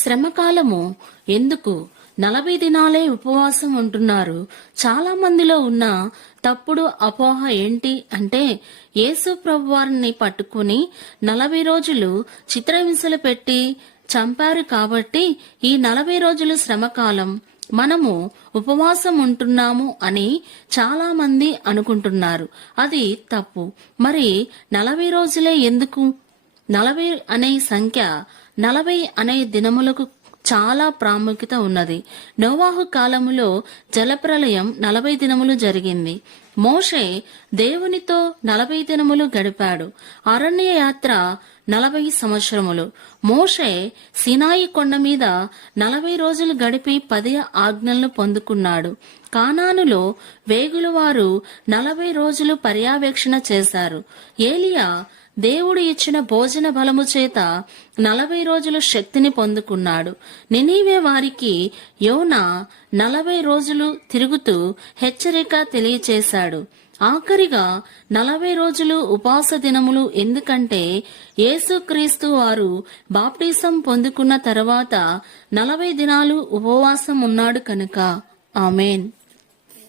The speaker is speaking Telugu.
శ్రమకాలము ఎందుకు 40 దినాలే ఉపవాసం ఉంటున్నారు? చాలా మందిలో ఉన్న తప్పుడు అపోహ ఏంటి అంటే, యేసు ప్రభువారిని పట్టుకుని 40 రోజులు చిత్రహింసలు పెట్టి చంపారు కాబట్టి ఈ 40 రోజులు శ్రమకాలం, మనము ఉపవాసం ఉంటున్నాము అని చాలా మంది అనుకుంటున్నారు. అది తప్పు. మరి 40 రోజులే ఎందుకు? 40 అనే సంఖ్య 40 అనే దినములకు చాలా ప్రాముఖ్యత ఉన్నది. నోవాహు కాలములో జలప్రలయం 40 దినములు జరిగింది. మోషే దేవునితో 40 దినములు గడిపాడు. అరణ్య యాత్ర 40 సంవత్సరములు. మోషే సినాయి కొండ మీద 40 రోజులు గడిపి 10 ఆజ్ఞలను పొందుకున్నాడు. కానానులో వేగులవారు 40 రోజులు పర్యవేక్షణ చేశారు. ఏలియా దేవుడు ఇచ్చిన భోజన బలము చేత 40 రోజులు శక్తిని పొందుకున్నాడు. నినీవే వారికి యోనా 40 రోజులు తిరుగుతూ హెచ్చరిక తెలియచేశాడు. ఆఖరిగా 40 రోజులు ఉపవాస దినములు ఎందుకంటే, యేసుక్రీస్తు వారు బాప్టిజం పొందుకున్న తర్వాత 40 దినాలు ఉపవాసం ఉన్నాడు కనుక. ఆమేన్.